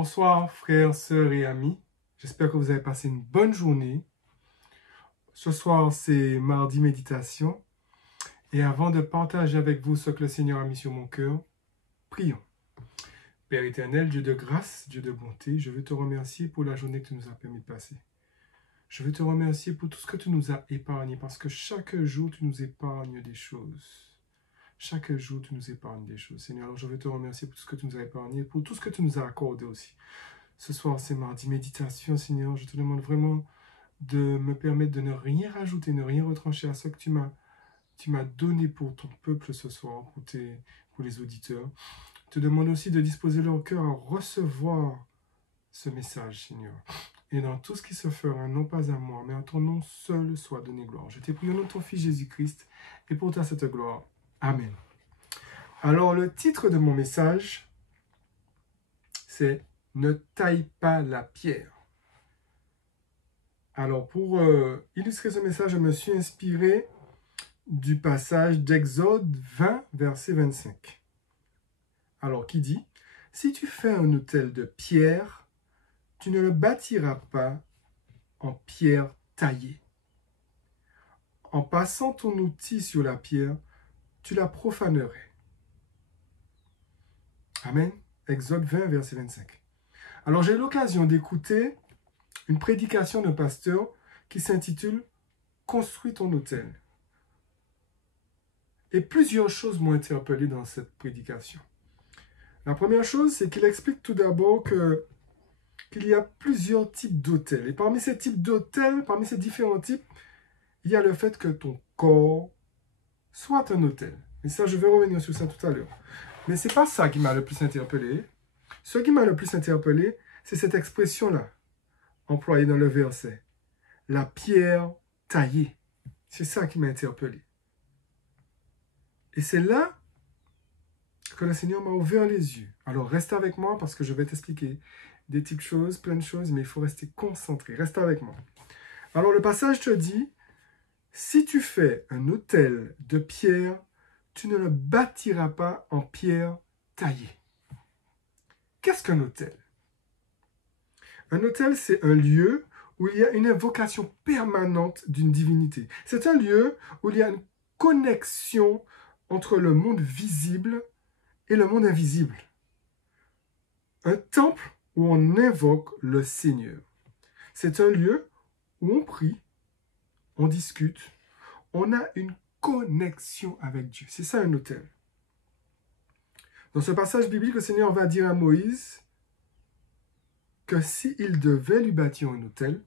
Bonsoir frères, sœurs et amis. J'espère que vous avez passé une bonne journée. Ce soir, c'est mardi méditation. Et avant de partager avec vous ce que le Seigneur a mis sur mon cœur, prions. Père éternel, Dieu de grâce, Dieu de bonté, je veux te remercier pour la journée que tu nous as permis de passer. Je veux te remercier pour tout ce que tu nous as épargné, parce que chaque jour, tu nous épargnes des choses. Chaque jour, tu nous épargnes des choses. Seigneur, alors je veux te remercier pour tout ce que tu nous as épargné, pour tout ce que tu nous as accordé aussi. Ce soir, c'est mardi méditation, Seigneur. Je te demande vraiment de me permettre de ne rien rajouter, ne rien retrancher à ce que tu m'as donné pour ton peuple ce soir, pour les auditeurs. Je te demande aussi de disposer leur cœur à recevoir ce message, Seigneur. Et dans tout ce qui se fera, non pas à moi, mais à ton nom seul soit donné gloire. Je t'ai prié au nom de ton Fils Jésus-Christ, et pour ta cette gloire. Amen. Alors, le titre de mon message, c'est « Ne taille pas la pierre ». Alors, pour illustrer ce message, je me suis inspiré du passage d'Exode 20, verset 25. Alors, qui dit « Si tu fais un autel de pierre, tu ne le bâtiras pas en pierre taillée. En passant ton outil sur la pierre, tu la profanerais. » Amen. Exode 20, verset 25. Alors, j'ai eu l'occasion d'écouter une prédication d'un pasteur qui s'intitule « Construis ton autel ». Et plusieurs choses m'ont interpellé dans cette prédication. La première chose, c'est qu'il explique tout d'abord qu'il y a plusieurs types d'autels. Et parmi ces types d'autels, parmi ces différents types, il y a le fait que ton corps soit un autel. Et ça, je vais revenir sur ça tout à l'heure. Mais ce n'est pas ça qui m'a le plus interpellé. Ce qui m'a le plus interpellé, c'est cette expression-là, employée dans le verset. La pierre taillée. C'est ça qui m'a interpellé. Et c'est là que le Seigneur m'a ouvert les yeux. Alors reste avec moi parce que je vais t'expliquer des petites choses, plein de choses, mais il faut rester concentré. Reste avec moi. Alors le passage te dit, si tu fais un autel de pierre, tu ne le bâtiras pas en pierre taillée. Qu'est-ce qu'un autel? Un autel, c'est un lieu où il y a une invocation permanente d'une divinité. C'est un lieu où il y a une connexion entre le monde visible et le monde invisible. Un temple où on invoque le Seigneur. C'est un lieu où on prie, on discute, on a une connexion avec Dieu. C'est ça un autel. Dans ce passage biblique, le Seigneur va dire à Moïse que s'il devait lui bâtir un autel,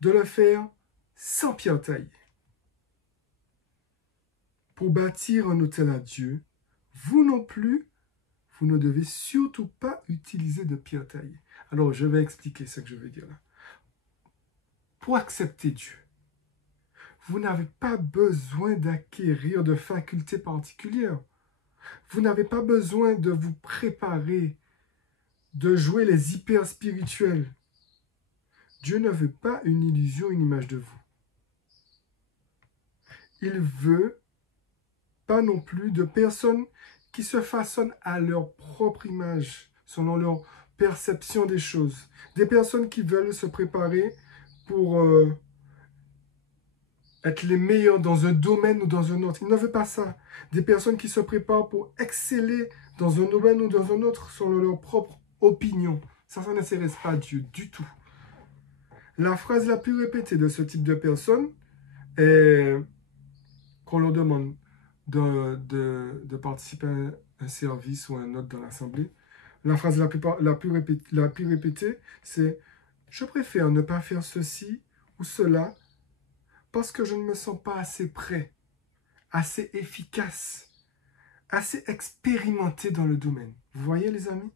de le faire sans pierre taillée. Pour bâtir un autel à Dieu, vous non plus, vous ne devez surtout pas utiliser de pierre taillée. Alors, je vais expliquer ce que je veux dire là. Pour accepter Dieu, vous n'avez pas besoin d'acquérir de facultés particulières. Vous n'avez pas besoin de vous préparer, de jouer les hyper spirituels. Dieu ne veut pas une illusion, une image de vous. Il veut pas non plus de personnes qui se façonnent à leur propre image, selon leur perception des choses. Des personnes qui veulent se préparer pour être les meilleurs dans un domaine ou dans un autre. Il ne veut pas ça. Des personnes qui se préparent pour exceller dans un domaine ou dans un autre selon leur propre opinion. Ça n'intéresse pas Dieu du tout. La phrase la plus répétée de ce type de personnes est qu'on leur demande de participer à un service ou à un autre dans l'assemblée. La phrase la plus répétée, c'est « Je préfère ne pas faire ceci ou cela parce que je ne me sens pas assez prêt, assez efficace, assez expérimenté dans le domaine. » Vous voyez les amis?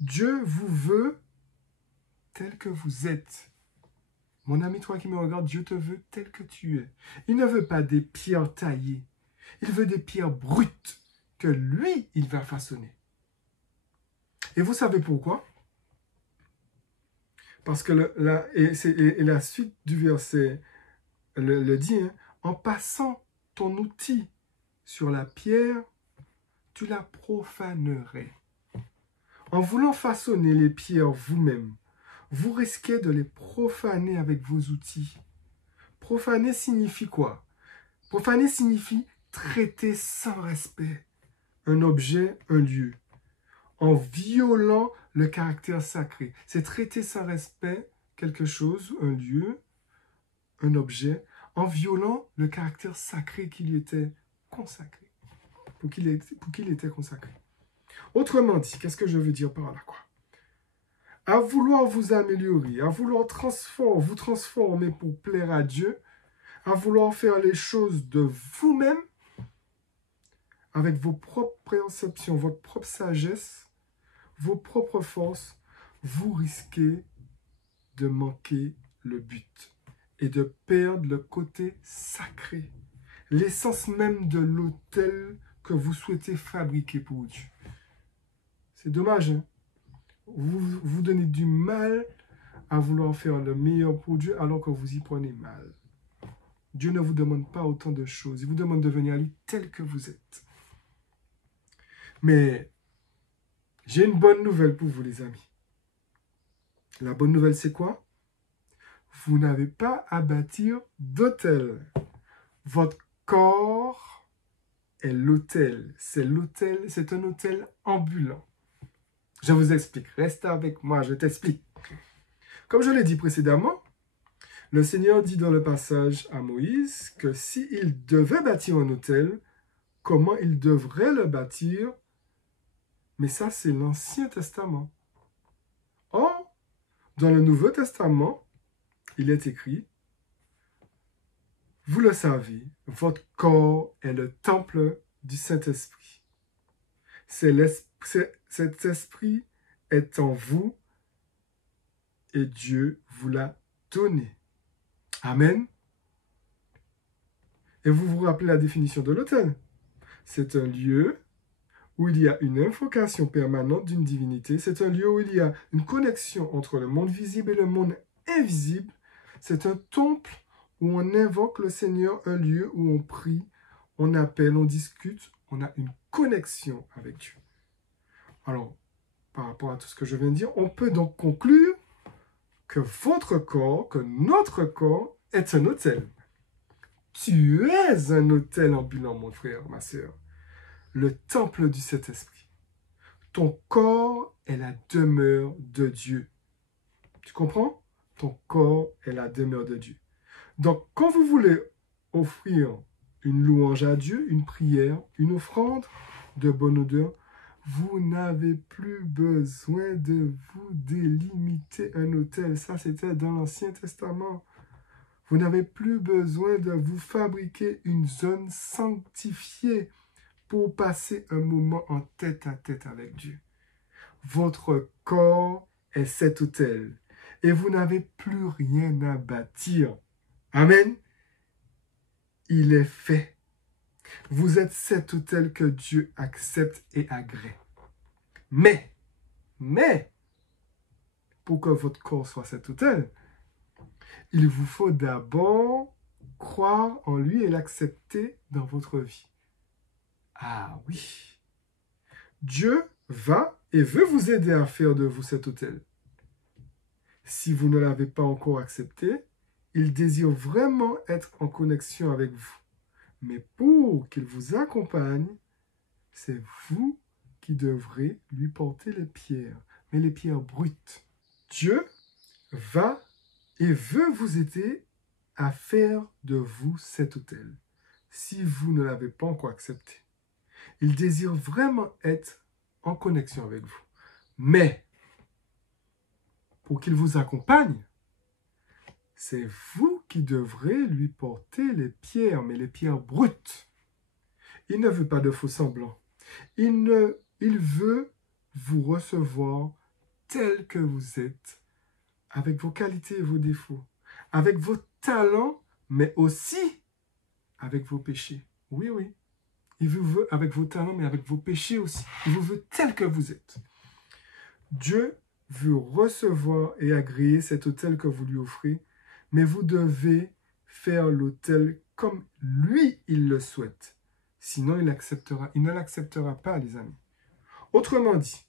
Dieu vous veut tel que vous êtes. Mon ami, toi qui me regardes, Dieu te veut tel que tu es. Il ne veut pas des pierres taillées. Il veut des pierres brutes que lui, il va façonner. Et vous savez pourquoi? Parce que la suite du verset le dit, hein, en passant ton outil sur la pierre, tu la profanerais. En voulant façonner les pierres vous-même, vous risquez de les profaner avec vos outils. Profaner signifie quoi? Profaner signifie traiter sans respect un objet, un lieu, en violant le caractère sacré. C'est traiter sans respect quelque chose, un lieu, un objet, en violant le caractère sacré qui lui était consacré, pour qui il était consacré. Autrement dit, qu'est-ce que je veux dire par là, quoi? À vouloir vous améliorer, à vouloir vous transformer pour plaire à Dieu, à vouloir faire les choses de vous-même, avec vos propres perceptions, votre propre sagesse, vos propres forces, vous risquez de manquer le but et de perdre le côté sacré, l'essence même de l'autel que vous souhaitez fabriquer pour Dieu. C'est dommage, hein? Vous donnez du mal à vouloir faire le meilleur pour Dieu alors que vous y prenez mal. Dieu ne vous demande pas autant de choses. Il vous demande de venir à lui tel que vous êtes. Mais j'ai une bonne nouvelle pour vous, les amis. La bonne nouvelle, c'est quoi? Vous n'avez pas à bâtir d'autel. Votre corps est l'autel. C'est un autel ambulant. Je vous explique. Reste avec moi, je t'explique. Comme je l'ai dit précédemment, le Seigneur dit dans le passage à Moïse que s'il devait bâtir un autel, comment il devrait le bâtir? Mais ça, c'est l'Ancien Testament. Or, dans le Nouveau Testament, il est écrit, vous le savez, votre corps est le temple du Saint-Esprit. Cet esprit est en vous et Dieu vous l'a donné. Amen. Et vous vous rappelez la définition de l'autel? C'est un lieu où il y a une invocation permanente d'une divinité. C'est un lieu où il y a une connexion entre le monde visible et le monde invisible. C'est un temple où on invoque le Seigneur, un lieu où on prie, on appelle, on discute, on a une connexion avec Dieu. Alors, par rapport à tout ce que je viens de dire, on peut donc conclure que votre corps, que notre corps est un autel. Tu es un autel ambulant, mon frère, ma sœur. Le temple du Saint-Esprit. Ton corps est la demeure de Dieu. Tu comprends? Ton corps est la demeure de Dieu. Donc, quand vous voulez offrir une louange à Dieu, une prière, une offrande de bonne odeur, vous n'avez plus besoin de vous délimiter un autel. Ça, c'était dans l'Ancien Testament. Vous n'avez plus besoin de vous fabriquer une zone sanctifiée pour passer un moment en tête-à-tête avec Dieu. Votre corps est cet autel et vous n'avez plus rien à bâtir. Amen. Il est fait. Vous êtes cet autel que Dieu accepte et agrée. Mais, pour que votre corps soit cet autel, il vous faut d'abord croire en lui et l'accepter dans votre vie. Ah oui. Dieu va et veut vous aider à faire de vous cet autel. Si vous ne l'avez pas encore accepté, il désire vraiment être en connexion avec vous. Mais pour qu'il vous accompagne, c'est vous qui devrez lui porter les pierres, mais les pierres brutes. Dieu va et veut vous aider à faire de vous cet autel, si vous ne l'avez pas encore accepté. Il désire vraiment être en connexion avec vous. Mais, pour qu'il vous accompagne, c'est vous qui devrez lui porter les pierres, mais les pierres brutes. Il ne veut pas de faux semblants. Il veut vous recevoir tel que vous êtes, avec vos qualités et vos défauts, avec vos talents, mais aussi avec vos péchés. Oui, oui. Il vous veut avec vos talents, mais avec vos péchés aussi. Il vous veut tel que vous êtes. Dieu veut recevoir et agréer cet autel que vous lui offrez, mais vous devez faire l'autel comme lui, il le souhaite. Sinon, il ne l'acceptera pas, les amis. Autrement dit,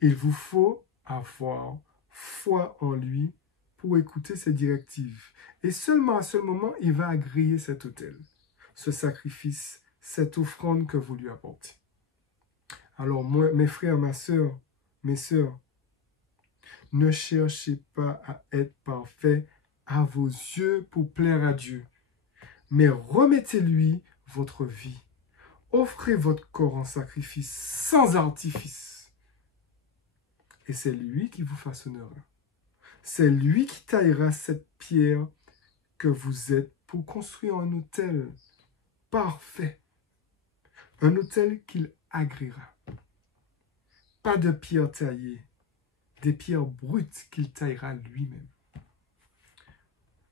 Il vous faut avoir foi en lui pour écouter ses directives. Et seulement à ce moment, il va agréer cet autel, ce sacrifice, cette offrande que vous lui apportez. Alors, moi, mes frères, mes sœurs, ne cherchez pas à être parfait à vos yeux pour plaire à Dieu, mais remettez-lui votre vie. Offrez votre corps en sacrifice sans artifice. Et c'est lui qui vous façonnera. C'est lui qui taillera cette pierre que vous êtes pour construire un autel parfait. Un autel qu'il agréera. Pas de pierre taillée, des pierres brutes qu'il taillera lui-même.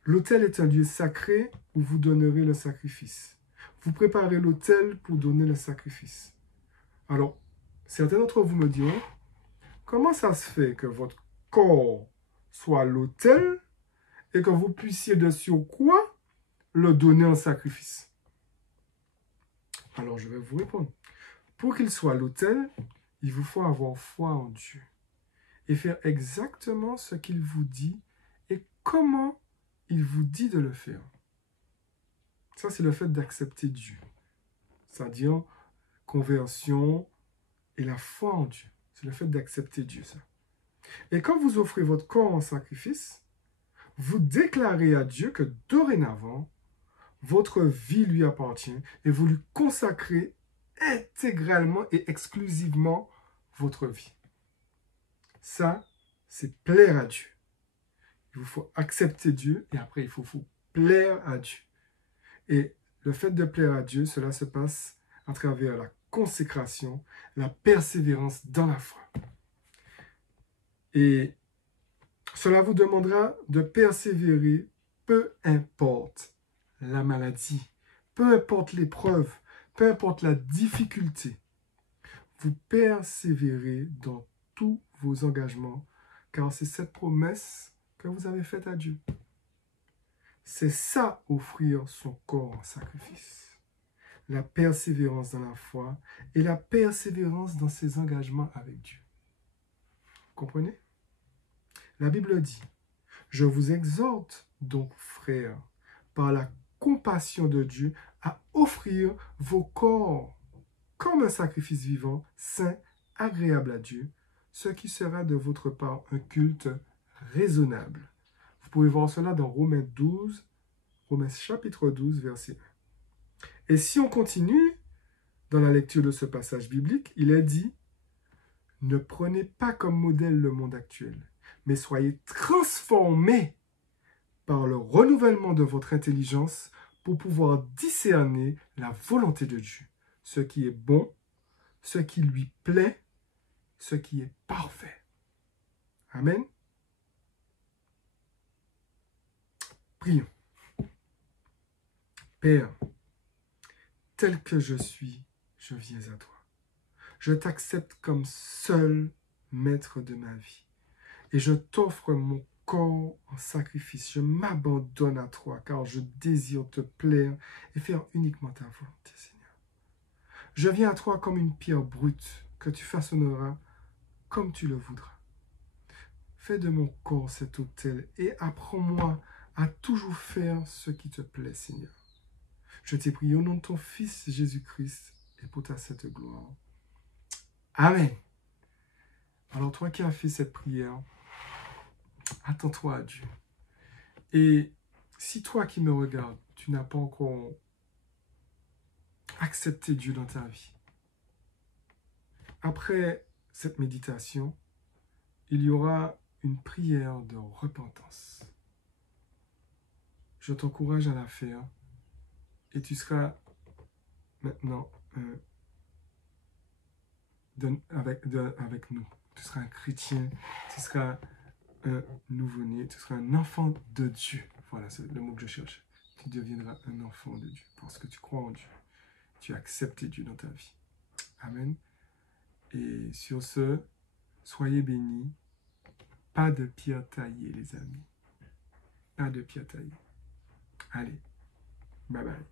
L'autel est un lieu sacré où vous donnerez le sacrifice. Vous préparez l'autel pour donner le sacrifice. Alors, certains d'entre vous me diront, comment ça se fait que votre corps soit l'autel et que vous puissiez de surcroît le donner en sacrifice? Alors, je vais vous répondre. Pour qu'il soit l'autel, il vous faut avoir foi en Dieu et faire exactement ce qu'il vous dit et comment il vous dit de le faire. Ça, c'est le fait d'accepter Dieu. C'est-à-dire conversion et la foi en Dieu. C'est le fait d'accepter Dieu, ça. Et quand vous offrez votre corps en sacrifice, vous déclarez à Dieu que dorénavant, votre vie lui appartient et vous lui consacrez intégralement et exclusivement votre vie. Ça, c'est plaire à Dieu. Il vous faut accepter Dieu et après, il faut vous plaire à Dieu. Et le fait de plaire à Dieu, cela se passe à travers la consécration, la persévérance dans la foi. Et cela vous demandera de persévérer, peu importe la maladie, peu importe l'épreuve, peu importe la difficulté. Vous persévérez dans tous vos engagements, car c'est cette promesse que vous avez faite à Dieu. C'est ça, offrir son corps en sacrifice. La persévérance dans la foi et la persévérance dans ses engagements avec Dieu. Vous comprenez? La Bible dit, « Je vous exhorte donc, frères, par la compassion de Dieu, à offrir vos corps comme un sacrifice vivant, saint, agréable à Dieu, ce qui sera de votre part un culte raisonnable. » Vous pouvez voir cela dans Romains chapitre 12, verset 1. Et si on continue dans la lecture de ce passage biblique, il est dit, « Ne prenez pas comme modèle le monde actuel, mais soyez transformés par le renouvellement de votre intelligence pour pouvoir discerner la volonté de Dieu, ce qui est bon, ce qui lui plaît, ce qui est parfait. » Amen. Prions. Père, tel que je suis, je viens à toi. Je t'accepte comme seul maître de ma vie. Et je t'offre mon corps en sacrifice. Je m'abandonne à toi, car je désire te plaire et faire uniquement ta volonté, Seigneur. Je viens à toi comme une pierre brute que tu façonneras comme tu le voudras. Fais de mon corps cet autel et apprends-moi à toujours faire ce qui te plaît, Seigneur. Je t'ai prié au nom de ton Fils Jésus-Christ et pour ta sainte gloire. Amen. Alors toi qui as fait cette prière, attends-toi à Dieu. Et si toi qui me regardes, tu n'as pas encore accepté Dieu dans ta vie, après cette méditation, il y aura une prière de repentance. Je t'encourage à la faire et tu seras maintenant avec nous. Tu seras un chrétien, tu seras un nouveau-né, tu seras un enfant de Dieu. Voilà, c'est le mot que je cherche. Tu deviendras un enfant de Dieu parce que tu crois en Dieu. Tu as accepté Dieu dans ta vie. Amen. Et sur ce, soyez bénis. Pas de pierre taillée, les amis. Pas de pierre taillée. Allez, bye bye.